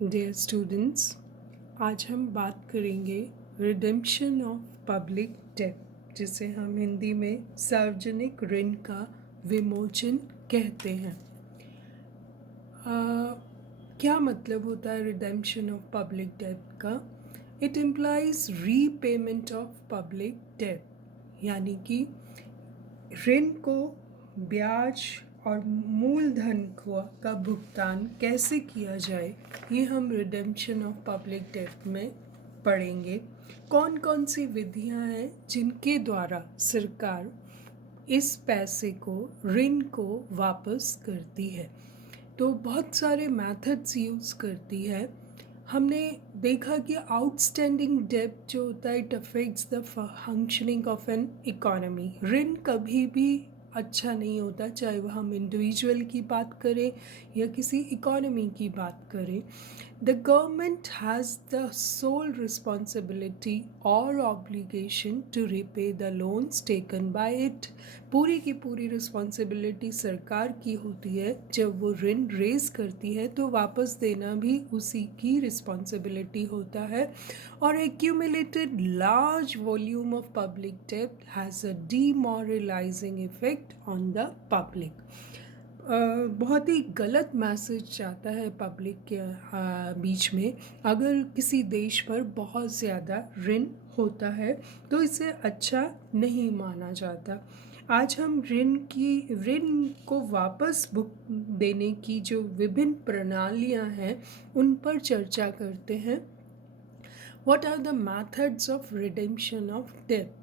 Dear students, आज हम बात करेंगे रिडेम्पशन ऑफ पब्लिक डेट, जिसे हम हिंदी में सार्वजनिक ऋण का विमोचन कहते हैं। क्या मतलब होता है रिडेम्पशन ऑफ पब्लिक डेट का? It implies repayment of public debt, यानी कि ऋण को ब्याज और मूलधन का भुगतान कैसे किया जाए, ये हम रिडेम्पशन ऑफ पब्लिक डेट में पढ़ेंगे। कौन कौन सी विधियां हैं जिनके द्वारा सरकार इस पैसे को, ऋण को वापस करती है। तो बहुत सारे मेथड्स यूज़ करती है। हमने देखा कि आउटस्टैंडिंग डेब्ट जो होता है, it affects the functioning of an economy. ऋण कभी भी अच्छा नहीं होता, चाहे वह हम इंडिविजुअल की बात करें या किसी इकोनॉमी की बात करें। The government has the sole responsibility और obligation to repay the loans taken by it. पूरी की पूरी रिस्पॉन्सिबिलिटी सरकार की होती है। जब वो ऋण रेज करती है तो वापस देना भी उसी की रिस्पॉन्सिबिलिटी होता है। और accumulated large volume of public डेब्ट has a demoralising effect on the public. बहुत ही गलत मैसेज जाता है पब्लिक के बीच में। अगर किसी देश पर बहुत ज़्यादा ऋण होता है तो इसे अच्छा नहीं माना जाता। आज हम ऋण को वापस देने की जो विभिन्न प्रणालियां हैं उन पर चर्चा करते हैं। What are the methods of redemption of debt?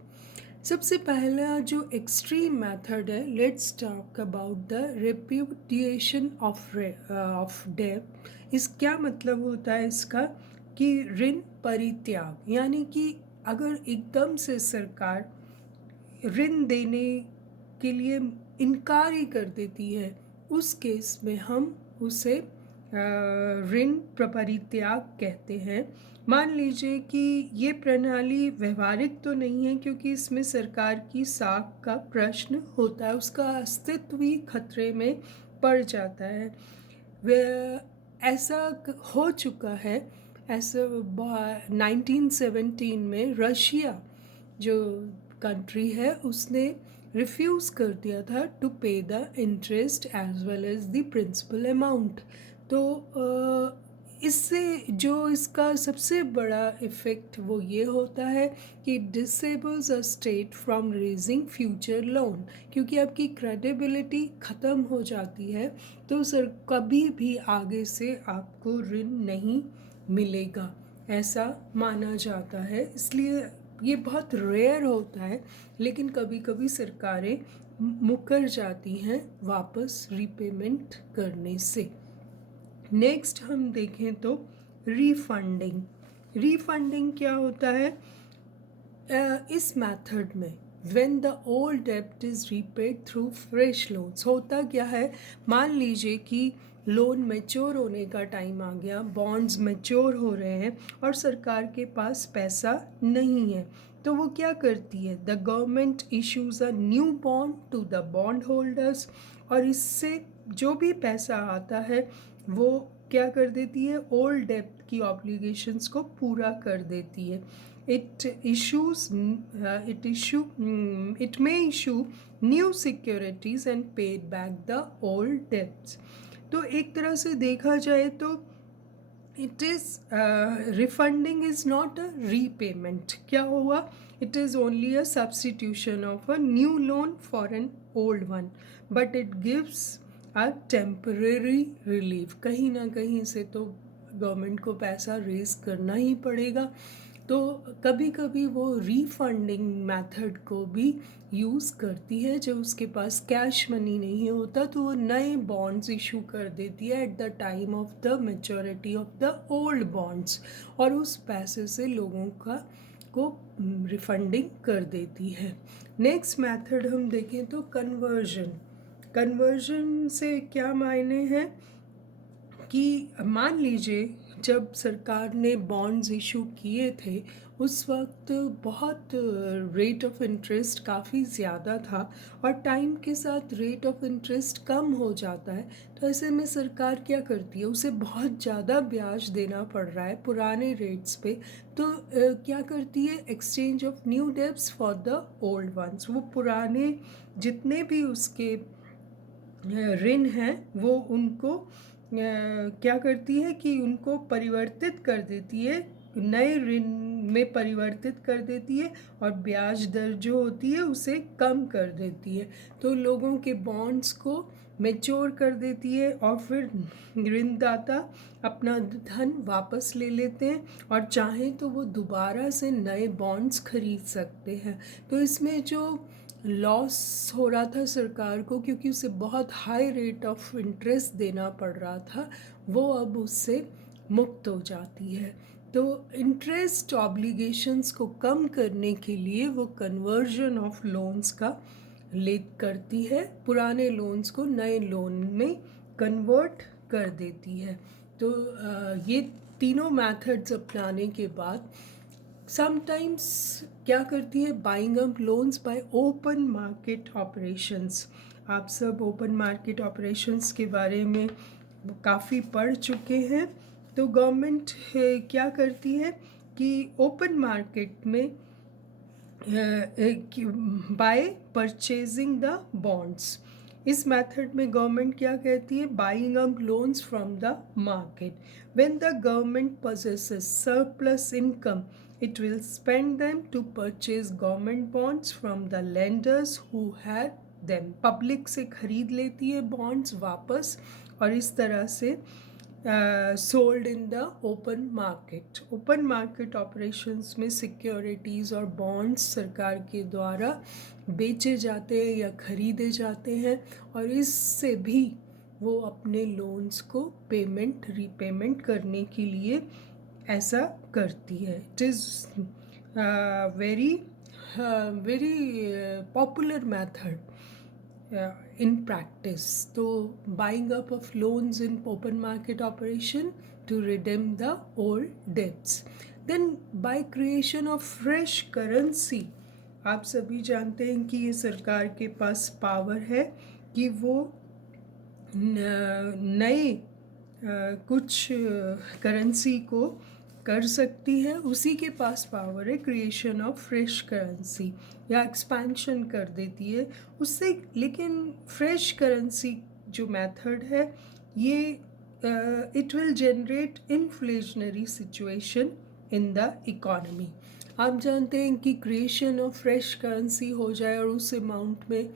सबसे पहला जो एक्सट्रीम मेथड है, let's talk about the repudiation of debt. इस क्या मतलब होता है इसका कि ऋण परित्याग, यानी कि अगर एकदम से सरकार ऋण देने के लिए इनकार ही कर देती है, उस केस में हम उसे ऋण परित्याग कहते हैं। मान लीजिए कि ये प्रणाली व्यवहारिक तो नहीं है, क्योंकि इसमें सरकार की साख का प्रश्न होता है, उसका अस्तित्व ही खतरे में पड़ जाता है। ऐसा हो चुका है। ऐसा 1917 में रशिया जो कंट्री है उसने रिफ्यूज़ कर दिया था to pay the interest as well as the principal amount. तो इससे जो इसका सबसे बड़ा इफ़ेक्ट वो ये होता है कि disables a state from raising future loan, क्योंकि आपकी क्रेडिबिलिटी ख़त्म हो जाती है तो सर कभी भी आगे से आपको ऋण नहीं मिलेगा, ऐसा माना जाता है। इसलिए ये बहुत रेयर होता है, लेकिन कभी कभी सरकारें मुकर जाती हैं वापस रीपेमेंट करने से। नेक्स्ट हम देखें तो रीफंडिंग। रीफंडिंग क्या होता है? इस मेथड में व्हेन द ओल्ड डेब्ट is repaid through fresh loans, होता क्या है, मान लीजिए कि लोन मैच्योर होने का टाइम आ गया, बॉन्ड्स मैच्योर हो रहे हैं और सरकार के पास पैसा नहीं है, तो वो क्या करती है, the government issues a new bond to the bond holders, और इससे जो भी पैसा आता है वो क्या कर देती है, ओल्ड डेब्ट की ऑब्लिगेशंस को पूरा कर देती है। it issues it may issue new securities and paid back the old debts। तो एक तरह से देखा जाए तो it is refunding is not a repayment. क्या हुआ, it is only a substitution of a new loan for an old one, but it gives a temporary relief. कहीं ना कहीं से तो गवर्नमेंट को पैसा रेज करना ही पड़ेगा, तो कभी कभी वो रीफंडिंग मेथड को भी यूज़ करती है। जब उसके पास कैश मनी नहीं होता तो वो नए बॉन्ड्स इशू कर देती है at the time of the maturity of the old bonds, और उस पैसे से लोगों को रिफंडिंग कर देती है। नेक्स्ट मेथड हम देखें तो कन्वर्जन। कन्वर्जन से क्या मायने हैं कि मान लीजिए जब सरकार ने बॉन्ड्स इशू किए थे उस वक्त बहुत रेट ऑफ इंटरेस्ट काफ़ी ज़्यादा था और टाइम के साथ रेट ऑफ इंटरेस्ट कम हो जाता है। तो ऐसे में सरकार क्या करती है, उसे बहुत ज़्यादा ब्याज देना पड़ रहा है पुराने रेट्स पे, तो क्या करती है, exchange of new debts for the old ones, वो पुराने जितने भी उसके ऋण हैं वो उनको क्या करती है कि उनको परिवर्तित कर देती है, नए ऋण में परिवर्तित कर देती है और ब्याज दर जो होती है उसे कम कर देती है। तो लोगों के बॉन्ड्स को मैच्योर कर देती है और फिर ऋणदाता अपना धन वापस ले लेते हैं और चाहें तो वो दोबारा से नए बॉन्ड्स खरीद सकते हैं। तो इसमें जो लॉस हो रहा था सरकार को, क्योंकि उसे बहुत हाई रेट ऑफ इंटरेस्ट देना पड़ रहा था, वो अब उससे मुक्त हो जाती है। तो इंटरेस्ट ऑब्लिगेशंस को कम करने के लिए वो कन्वर्जन ऑफ लोन्स का ले करती है, पुराने लोन्स को नए लोन में कन्वर्ट कर देती है। तो ये तीनों मेथड्स अपनाने के बाद समटाइम्स क्या करती है, buying up loans bye open market operations. आप सब ओपन मार्केट ऑपरेशंस के बारे में काफ़ी पढ़ चुके हैं। तो गवर्नमेंट क्या करती है कि ओपन मार्केट में बाय परचेजिंग द बॉन्ड्स, इस मेथड में गवर्नमेंट क्या कहती है, buying up loans from the market. When the government possesses surplus income, it will spend them to purchase government bonds from the lenders who had them। Public से खरीद लेती है bonds वापस और इस तरह से sold in the open market. Open market operations में सिक्योरिटीज़ और बॉन्ड्स सरकार के द्वारा बेचे जाते हैं या खरीदे जाते हैं और इससे भी वो अपने लोन्स को रीपेमेंट करने के लिए ऐसा करती है। It is very popular method in practice. So buying up of loans in open market operation to redeem the old debts. Then by creation of fresh currency, आप सभी जानते हैं कि ये सरकार के पास पावर है कि वो नए कुछ करेंसी को कर सकती है, उसी के पास पावर है क्रिएशन ऑफ फ्रेश करेंसी या एक्सपेंशन कर देती है उससे। लेकिन फ्रेश करेंसी जो मेथड है ये it will generate inflationary situation in the economy. आप जानते हैं कि क्रिएशन ऑफ फ्रेश करेंसी हो जाए और उस अमाउंट में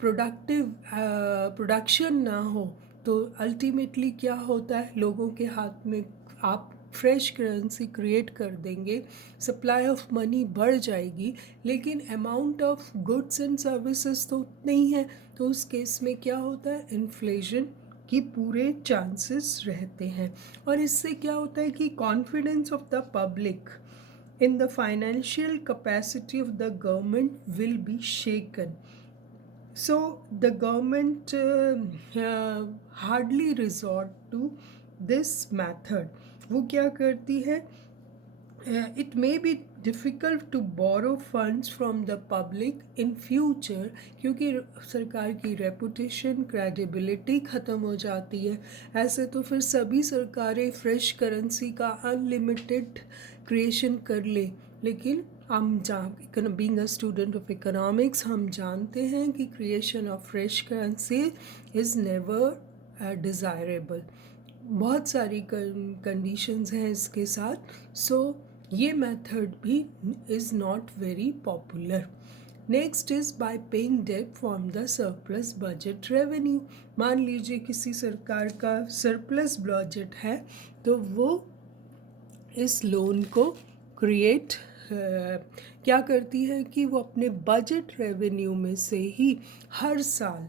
प्रोडक्शन ना हो तो अल्टीमेटली क्या होता है, लोगों के हाथ में आप फ्रेश करेंसी क्रिएट कर देंगे, सप्लाई ऑफ मनी बढ़ जाएगी, लेकिन amount of goods and services तो उतने ही है। तो उस केस में क्या होता है, इन्फ्लेशन की पूरे चांसेस रहते हैं और इससे क्या होता है कि confidence of the public in the financial capacity of the government will be shaken. So the government hardly resort to this method. वो क्या करती है, it may be difficult to borrow funds from the public in future, क्योंकि सरकार की reputation credibility ख़त्म हो जाती है। ऐसे तो फिर सभी सरकारें फ्रेश करेंसी का अनलिमिटेड क्रिएशन कर ले, लेकिन हम being a student of economics हम जानते हैं कि creation of fresh currency is never desirable. बहुत सारी कंडीशंस हैं इसके साथ, सो ये मेथड भी is not very popular. Next is by paying debt from the surplus budget revenue. मान लीजिए किसी सरकार का सरप्लस बजट है तो वो इस लोन को क्रिएट क्या करती है कि वो अपने बजट रेवेन्यू में से ही हर साल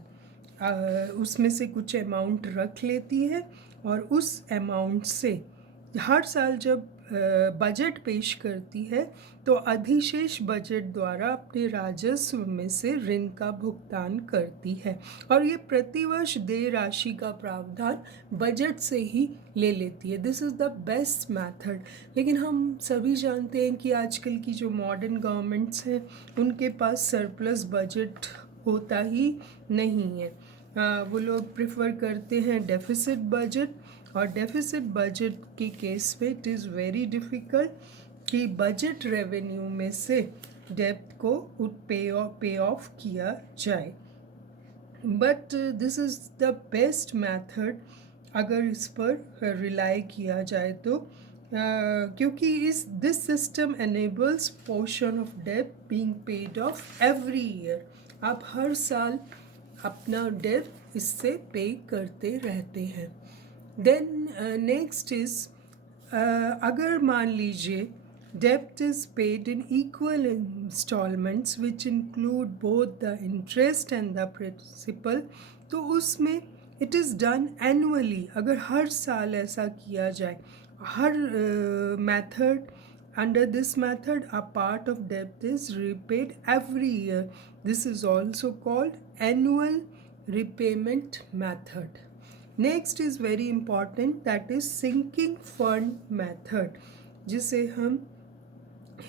उसमें से कुछ अमाउंट रख लेती है और उस अमाउंट से हर साल जब बजट पेश करती है तो अधिशेष बजट द्वारा अपने राजस्व में से ऋण का भुगतान करती है और ये प्रतिवर्ष देय राशि का प्रावधान बजट से ही ले लेती है। This is the best method. लेकिन हम सभी जानते हैं कि आजकल की जो मॉडर्न गवर्नमेंट्स हैं उनके पास सरप्लस बजट होता ही नहीं है। वो लोग प्रेफर करते हैं डेफिसिट बजट, और डेफिसिट बजट के केस में इट इज़ वेरी डिफ़िकल्ट कि बजट रेवेन्यू में से डेब्ट को पे ऑफ किया जाए। But this is the best method अगर इस पर रिलाई किया जाए तो, क्योंकि this system enables portion of डेब्ट being paid off every year. आप हर साल अपना डेब्ट इससे पे करते रहते हैं। देन नेक्स्ट इज़, अगर मान लीजिए debt is paid in equal installments which include both the interest and the principal, तो उसमें it is done annually। अगर हर साल ऐसा किया जाए, हर method, under this method a part of debt is repaid every year. This is also called annual repayment method. Next is very important, that is sinking fund method, जिसे हम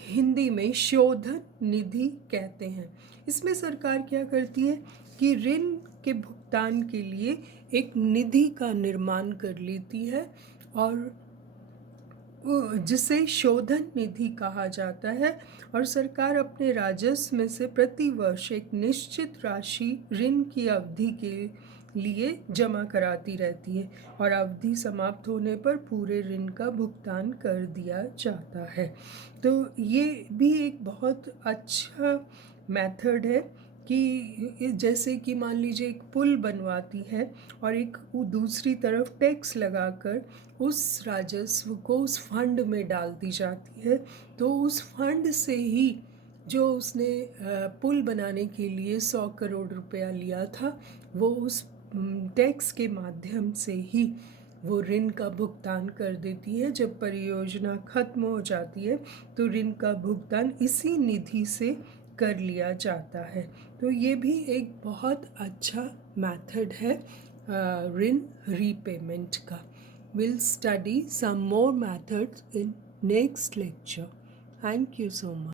हिंदी में शोधन निधि कहते हैं। इसमें सरकार क्या करती है कि ऋण के भुगतान के लिए एक निधि का निर्माण कर लेती है और जिसे शोधन निधि कहा जाता है, और सरकार अपने राजस्व में से प्रति वर्ष एक निश्चित राशि ऋण की अवधि के लिए जमा कराती रहती है और अवधि समाप्त होने पर पूरे ऋण का भुगतान कर दिया जाता है। तो ये भी एक बहुत अच्छा मेथड है कि जैसे कि मान लीजिए एक पुल बनवाती है और एक दूसरी तरफ टैक्स लगाकर उस राजस्व को उस फंड में डाल दी जाती है, तो उस फंड से ही जो उसने पुल बनाने के लिए 100 करोड़ रुपया लिया था, वो उस टैक्स के माध्यम से ही वो ऋण का भुगतान कर देती है। जब परियोजना खत्म हो जाती है तो ऋण का भुगतान इसी निधि से कर लिया जाता है। तो ये भी एक बहुत अच्छा मेथड है ऋण रीपेमेंट का। We'll study some more methods in next lecture. Thank you so much.